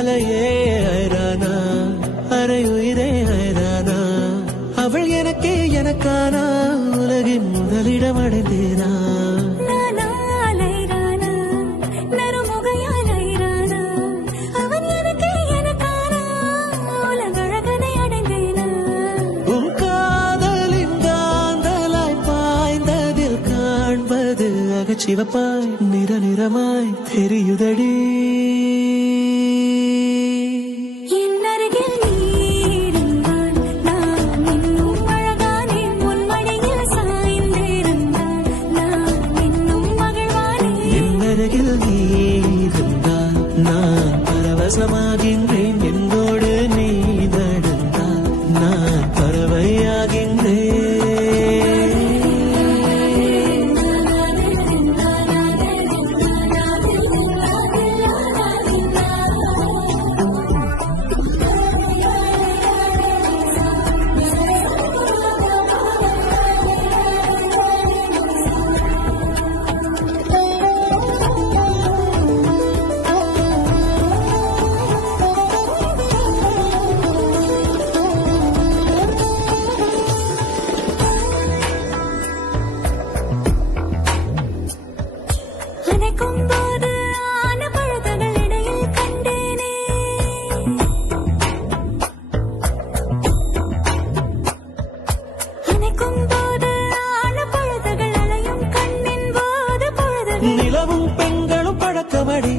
அலையே ஐரானா அரையுயிரே ஐரானா அவள் எனக்கே எனக்கானா உலகின் முதலிடம் அடைந்தேனா சிவப்பாய் நிற நிறமாய் தெரியுதடி என்னருகில் நீருந்தான் நான் இன்னும் அழகானே முன்மடியில் சாய்ந்திருந்தான் நான் இன்னும் மகிழ்வானே என்னருகில் நீருந்தான் நான் பரவசமாகின்றேன் என்னோடு நீ நடந்தால் நான் பறவையாகின்றேன் நிலவும் பெண்களும் பழக்கமடி